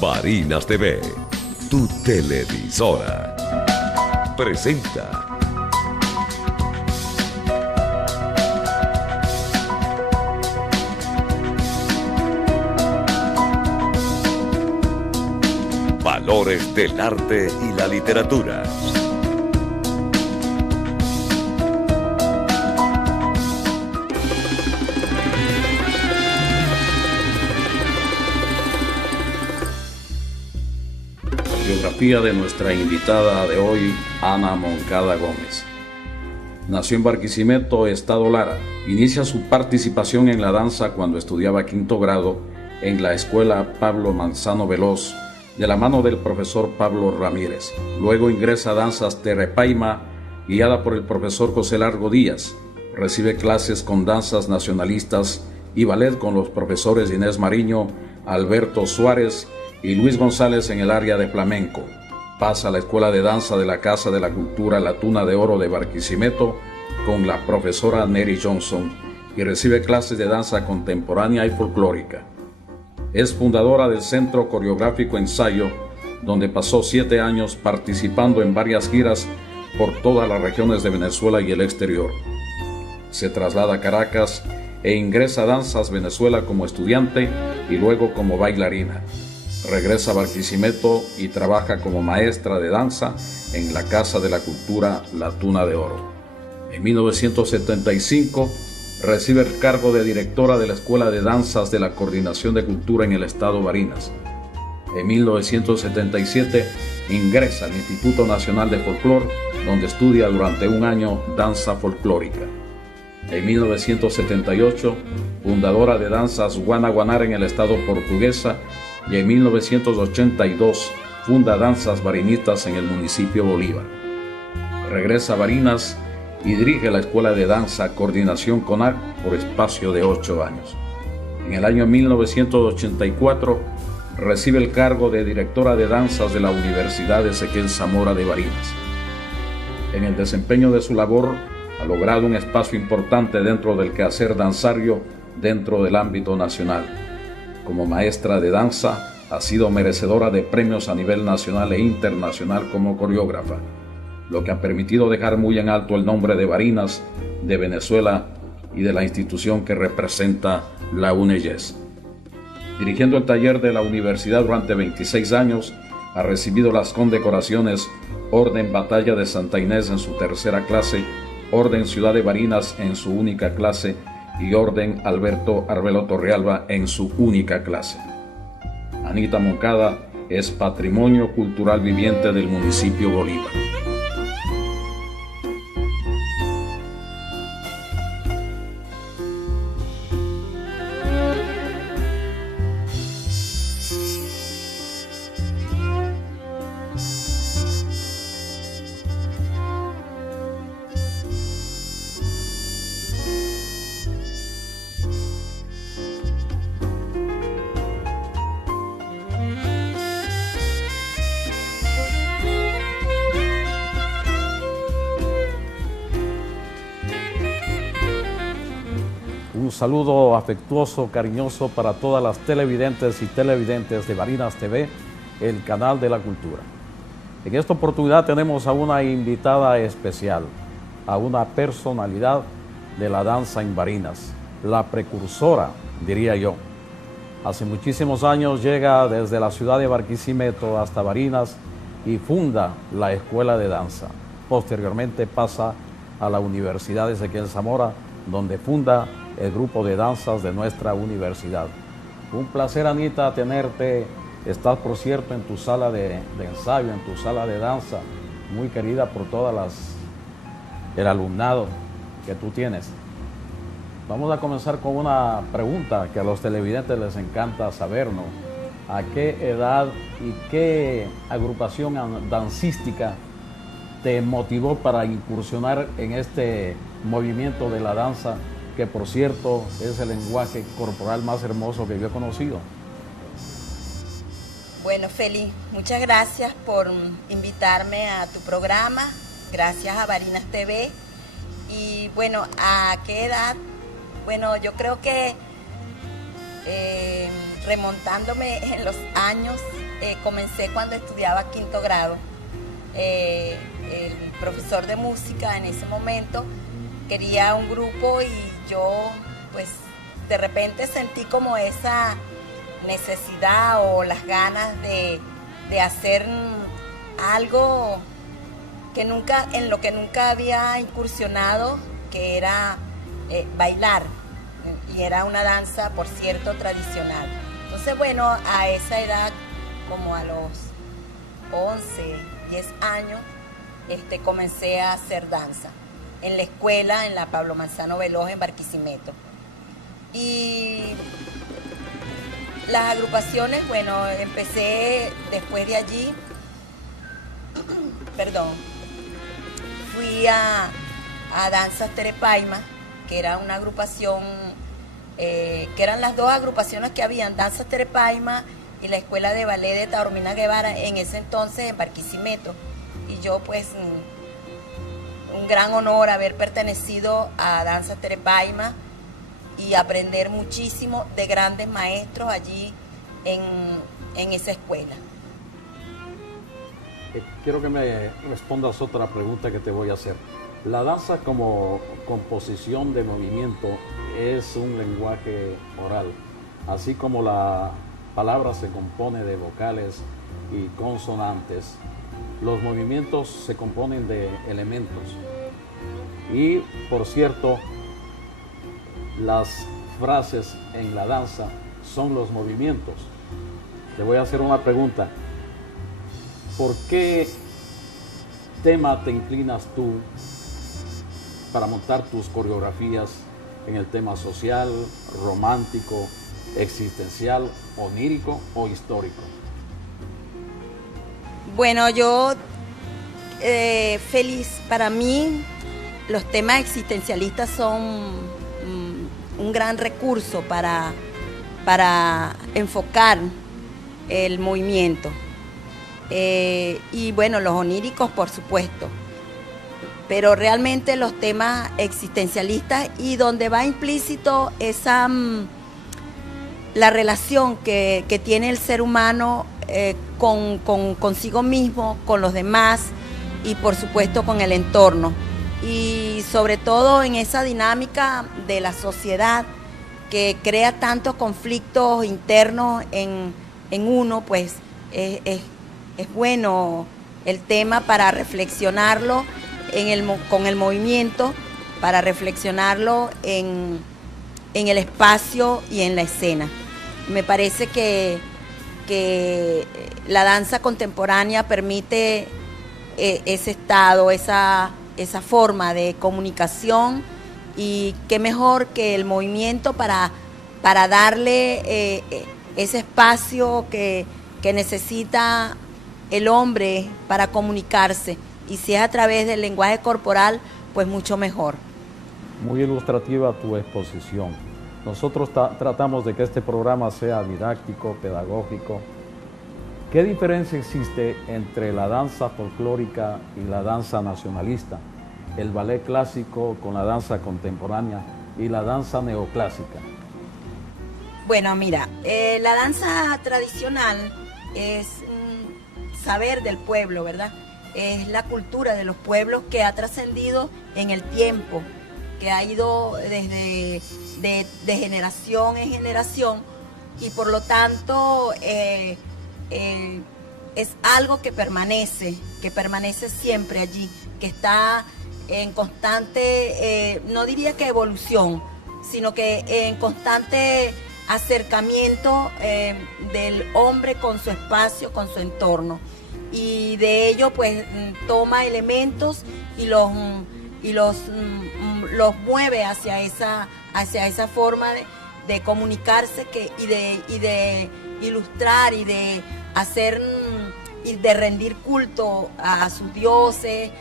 Barinas TV, tu televisora, presenta Valores del arte y la literatura. Biografía de nuestra invitada de hoy, Ana Moncada Gómez. Nació en Barquisimeto, Estado Lara. Inicia su participación en la danza cuando estudiaba quinto grado en la escuela Pablo Manzano Veloz, de la mano del profesor Pablo Ramírez. Luego ingresa a Danzas Terepaima, guiada por el profesor José Largo Díaz. Recibe clases con danzas nacionalistas y ballet con los profesores Inés Mariño, Alberto Suárez y Luis González en el área de flamenco. Pasa a la Escuela de Danza de la Casa de la Cultura La Tuna de Oro de Barquisimeto con la profesora Neri Johnson y recibe clases de danza contemporánea y folclórica. Es fundadora del Centro Coreográfico Ensayo, donde pasó 7 años participando en varias giras por todas las regiones de Venezuela y el exterior. Se traslada a Caracas e ingresa a Danzas Venezuela como estudiante y luego como bailarina. Regresa a Barquisimeto y trabaja como maestra de danza en la Casa de la Cultura La Tuna de Oro. En 1975 recibe el cargo de directora de la Escuela de Danzas de la Coordinación de Cultura en el Estado Barinas. En 1977 ingresa al Instituto Nacional de Folclor, donde estudia durante un año danza folclórica. En 1978, fundadora de Danzas Guanaguanara en el Estado Portuguesa, y en 1982 funda Danzas Barinistas en el municipio Bolívar. Regresa a Barinas y dirige la Escuela de Danza Coordinación CONAC por espacio de 8 años. En el año 1984 recibe el cargo de directora de danzas de la Universidad Ezequiel Zamora de Barinas. En el desempeño de su labor ha logrado un espacio importante dentro del quehacer danzario dentro del ámbito nacional. Como maestra de danza, ha sido merecedora de premios a nivel nacional e internacional como coreógrafa, lo que ha permitido dejar muy en alto el nombre de Barinas, de Venezuela y de la institución que representa la UNEYES. Dirigiendo el taller de la universidad durante 26 años, ha recibido las condecoraciones Orden Batalla de Santa Inés en su 3ª clase, Orden Ciudad de Barinas en su única clase y Orden Alberto Arbelo Torrealba en su única clase. Anita Moncada es patrimonio cultural viviente del municipio Bolívar. Un saludo afectuoso, cariñoso para todas las televidentes y televidentes de Barinas TV, el canal de la cultura. En esta oportunidad tenemos a una invitada especial, a una personalidad de la danza en Barinas, la precursora, diría yo. Hace muchísimos años llega desde la ciudad de Barquisimeto hasta Barinas y funda la Escuela de Danza. Posteriormente pasa a la Universidad de Ezequiel Zamora, donde funda el grupo de danzas de nuestra universidad. Un placer, Anita, tenerte. Estás, por cierto, en tu sala de ensayo, en tu sala de danza, muy querida por el alumnado que tú tienes. Vamos a comenzar con una pregunta que a los televidentes les encanta saber, ¿no? ¿A qué edad y qué agrupación dancística te motivó para incursionar en este movimiento de la danza, que por cierto es el lenguaje corporal más hermoso que yo he conocido? Bueno, Feli, muchas gracias por invitarme a tu programa, gracias a Barinas TV. Y bueno, ¿a qué edad? Bueno, yo creo que remontándome en los años, comencé cuando estudiaba quinto grado. El profesor de música en ese momento quería un grupo y yo pues de repente sentí como esa necesidad o las ganas de hacer algo que en lo que nunca había incursionado, que era bailar, y era una danza, por cierto, tradicional. Entonces, bueno, a esa edad, como a los 11, 10 años, comencé a hacer danza en la escuela, en la Pablo Manzano Veloz, en Barquisimeto. Y las agrupaciones, bueno, empecé después de allí, fui a Danzas Terepaima, que era una agrupación, que eran las dos agrupaciones que habían, Danzas Terepaima y la Escuela de Ballet de Taormina Guevara, en ese entonces en Barquisimeto. Y yo pues, un gran honor haber pertenecido a Danzas Terepaima y aprender muchísimo de grandes maestros allí en esa escuela. Quiero que me respondas otra pregunta que te voy a hacer. La danza como composición de movimiento es un lenguaje oral, así como la palabra se compone de vocales y consonantes. Los movimientos se componen de elementos. Y, por cierto, las frases en la danza son los movimientos. Te voy a hacer una pregunta. ¿Por qué tema te inclinas tú para montar tus coreografías en el tema social, romántico, existencial, onírico o histórico? Bueno, yo feliz. Para mí los temas existencialistas son un gran recurso para enfocar el movimiento. Y bueno, los oníricos, por supuesto. Pero realmente los temas existencialistas, y donde va implícito esa la relación que tiene el ser humano consigo mismo, con los demás y por supuesto con el entorno. Y sobre todo en esa dinámica de la sociedad que crea tantos conflictos internos en uno, pues es bueno el tema para reflexionarlo con el movimiento, para reflexionarlo en el espacio y en la escena. Me parece que la danza contemporánea permite ese estado, esa forma de comunicación, y qué mejor que el movimiento para darle ese espacio que necesita el hombre para comunicarse, y si es a través del lenguaje corporal, pues mucho mejor. Muy ilustrativa tu exposición. Nosotros tratamos de que este programa sea didáctico, pedagógico. ¿Qué diferencia existe entre la danza folclórica y la danza nacionalista, el ballet clásico con la danza contemporánea y la danza neoclásica? Bueno, mira, la danza tradicional es saber del pueblo, ¿verdad? Es la cultura de los pueblos que ha trascendido en el tiempo, que ha ido desde de generación en generación, y por lo tanto es algo que permanece siempre allí, que está en constante, no diría que evolución, sino que en constante acercamiento del hombre con su espacio, con su entorno. Y de ello pues toma elementos y los mueve hacia esa forma de comunicarse y de ilustrar y de hacer y de rendir culto a sus dioses,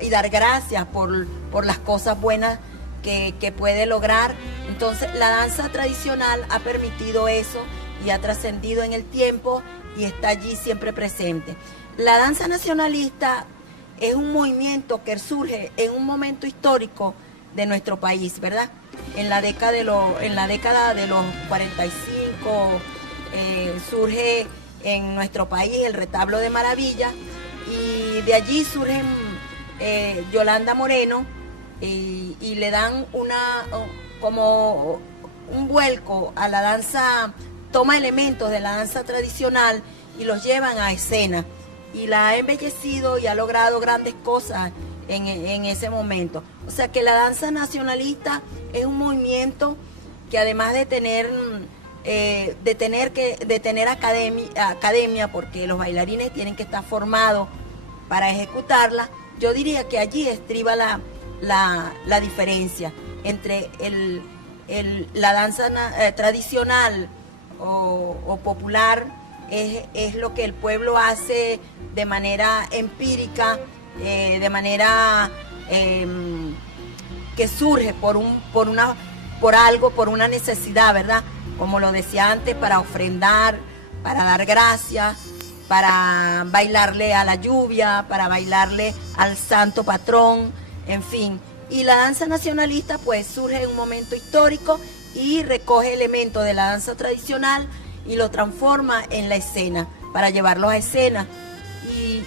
y dar gracias por las cosas buenas que puede lograr. Entonces la danza tradicional ha permitido eso y ha trascendido en el tiempo y está allí siempre presente. La danza nacionalista es un movimiento que surge en un momento histórico de nuestro país, ¿verdad? en la década de los 45 surge en nuestro país el retablo de Maravilla, y de allí surgen Yolanda Moreno y le dan como un vuelco a la danza, toma elementos de la danza tradicional y los llevan a escena, y la ha embellecido y ha logrado grandes cosas en ese momento. O sea que la danza nacionalista es un movimiento que, además de tener academia, porque los bailarines tienen que estar formados para ejecutarla, yo diría que allí estriba la diferencia entre la danza tradicional o popular. Es lo que el pueblo hace de manera empírica, de manera que surge por una necesidad, ¿verdad? Como lo decía antes, para ofrendar, para dar gracias, para bailarle a la lluvia, para bailarle al santo patrón, en fin. Y la danza nacionalista pues surge en un momento histórico y recoge elementos de la danza tradicional y lo transforma en la escena, para llevarlos a escena. Y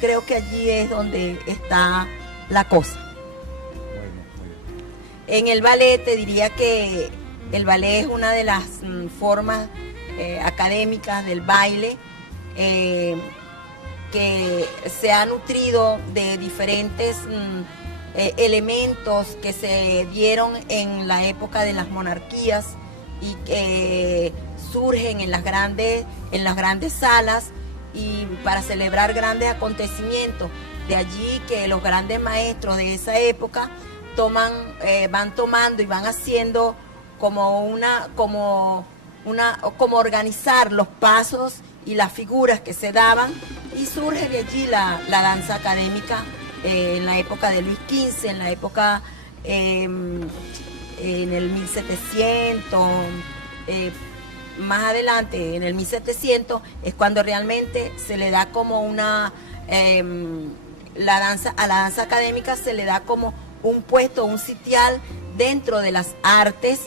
creo que allí es donde está la cosa. Muy bien. En el ballet te diría que el ballet es una de las formas académicas del baile que se ha nutrido de diferentes elementos que se dieron en la época de las monarquías y que surgen en las grandes salas y para celebrar grandes acontecimientos. De allí que los grandes maestros de esa época van tomando y van haciendo como organizar los pasos y las figuras que se daban, y surge de allí la danza académica en la época de Luis XV, en la época en el 1700, más adelante en el 1700 es cuando realmente se le da como a la danza académica se le da como un puesto, un sitial dentro de las artes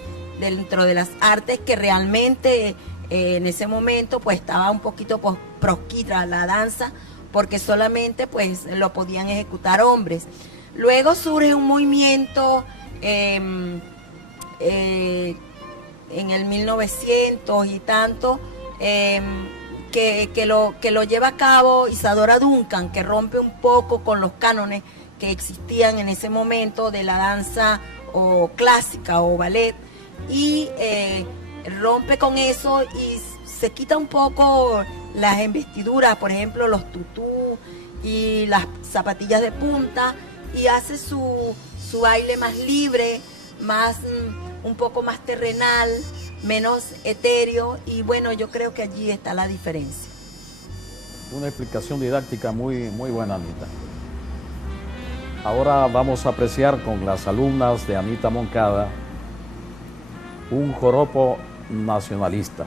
que realmente en ese momento pues estaba un poquito proscrita la danza, porque solamente pues lo podían ejecutar hombres. Luego surge un movimiento en el 1900 y tanto que lo lleva a cabo Isadora Duncan, que rompe un poco con los cánones que existían en ese momento de la danza o clásica o ballet, y rompe con eso y se quita un poco las investiduras, por ejemplo los tutú y las zapatillas de punta, y hace su baile más libre, un poco más terrenal, menos etéreo, y bueno, yo creo que allí está la diferencia. Una explicación didáctica muy buena, Anita. Ahora vamos a apreciar con las alumnas de Anita Moncada un joropo nacionalista.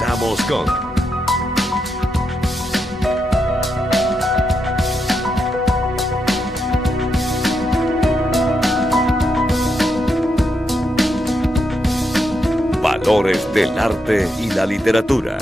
Regresamos con Valores del Arte y la Literatura.